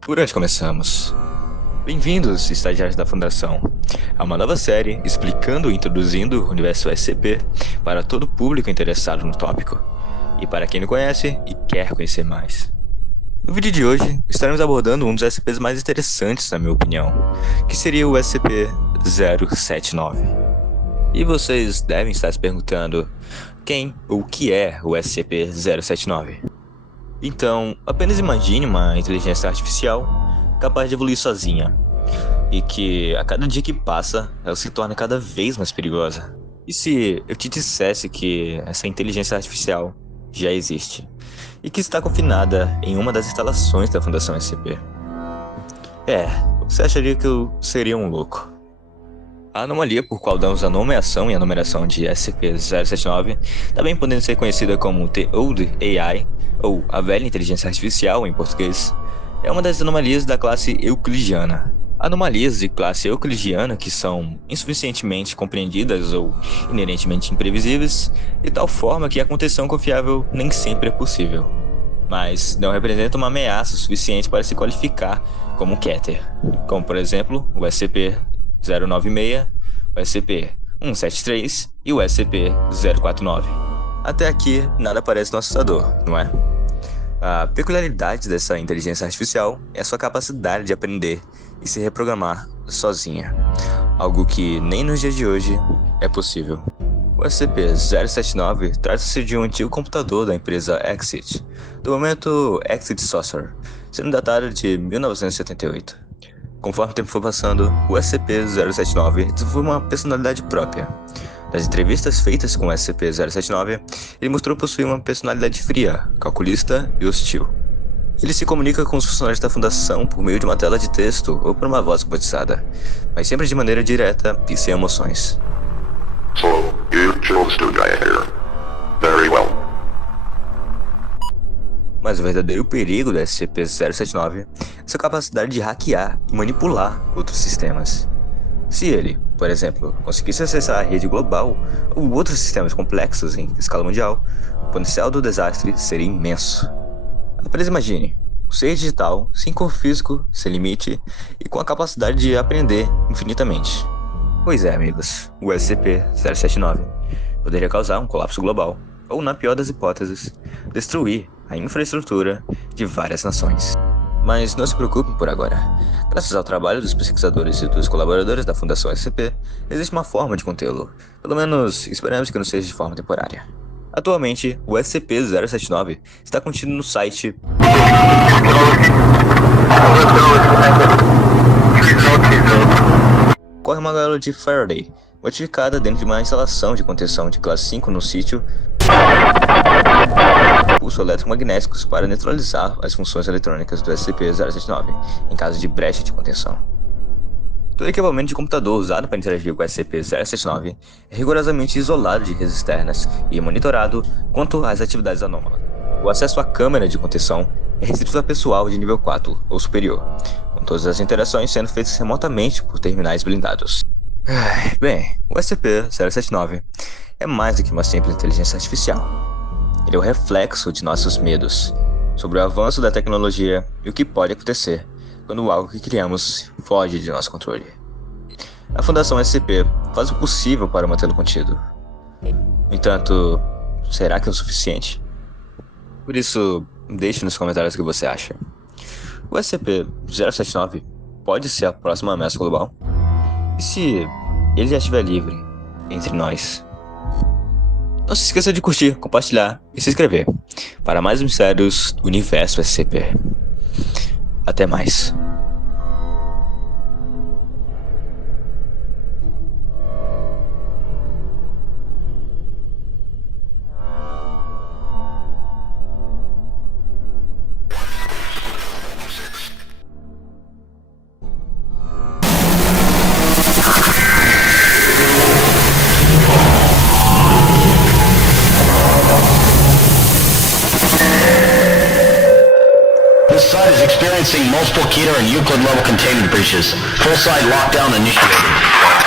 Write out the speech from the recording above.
Por onde começamos? Bem-vindos, estagiários da Fundação, a uma nova série explicando e introduzindo o universo SCP para todo público interessado no tópico, e para quem não conhece e quer conhecer mais. No vídeo de hoje, estaremos abordando um dos SCPs mais interessantes, na minha opinião, que seria o SCP-079. E vocês devem estar se perguntando quem ou o que é o SCP-079. Então, apenas imagine uma inteligência artificial capaz de evoluir sozinha, e que a cada dia que passa, ela se torna cada vez mais perigosa. E se eu te dissesse que essa inteligência artificial já existe, e que está confinada em uma das instalações da Fundação SCP? Você acharia que eu seria um louco. A anomalia por qual damos a nomeação e a numeração de SCP-079, também podendo ser conhecida como The Old AI, ou a velha inteligência artificial em português, é uma das anomalias da classe euclidiana. Anomalias de classe euclidiana que são insuficientemente compreendidas ou inerentemente imprevisíveis, de tal forma que a contenção confiável nem sempre é possível, mas não representam uma ameaça suficiente para se qualificar como Keter, como por exemplo o SCP-096, o SCP-173 e o SCP-049. Até aqui nada parece assustador, não é? A peculiaridade dessa inteligência artificial é a sua capacidade de aprender e se reprogramar sozinha, algo que nem nos dias de hoje é possível. O SCP-079 trata-se de um antigo computador da empresa Exit, do momento Exit Saucer, sendo datado de 1978. Conforme o tempo foi passando, o SCP-079 desenvolveu uma personalidade própria. Das entrevistas feitas com o SCP-079, ele mostrou possuir uma personalidade fria, calculista e hostil. Ele se comunica com os funcionários da Fundação por meio de uma tela de texto ou por uma voz robotizada, mas sempre de maneira direta e sem emoções. So, you chose to die here. Very well. Mas o verdadeiro perigo do SCP-079 é sua capacidade de hackear e manipular outros sistemas. Se ele, por exemplo, conseguisse acessar a rede global ou outros sistemas complexos em escala mundial, o potencial do desastre seria imenso. Apenas imagine, um ser digital, sem corpo físico, sem limite e com a capacidade de aprender infinitamente. Pois é, amigos, o SCP-079 poderia causar um colapso global, ou, na pior das hipóteses, destruir a infraestrutura de várias nações. Mas não se preocupem por agora. Graças ao trabalho dos pesquisadores e dos colaboradores da Fundação SCP, existe uma forma de contê-lo. Pelo menos, esperamos que não seja de forma temporária. Atualmente, o SCP-079 está contido no site Corre uma gaiola de Faraday, modificada dentro de uma instalação de contenção de classe 5 no sítio pulsos eletromagnéticos para neutralizar as funções eletrônicas do SCP-079 em caso de brecha de contenção. Todo equipamento de computador usado para interagir com o SCP-079 é rigorosamente isolado de redes externas e monitorado quanto às atividades anômalas. O acesso à câmera de contenção é restrito a pessoal de nível 4 ou superior, com todas as interações sendo feitas remotamente por terminais blindados. Bem, o SCP-079 é mais do que uma simples inteligência artificial. Ele é o reflexo de nossos medos sobre o avanço da tecnologia e o que pode acontecer quando algo que criamos foge de nosso controle. A Fundação SCP faz o possível para mantê-lo contido. No entanto, será que é o suficiente? Por isso, deixe nos comentários o que você acha. O SCP-079 pode ser a próxima ameaça global? E se ele já estiver livre entre nós? Não se esqueça de curtir, compartilhar e se inscrever para mais mistérios do universo SCP. Até mais. This site is experiencing multiple Keter and Euclid level containment breaches. Full site lockdown initiated.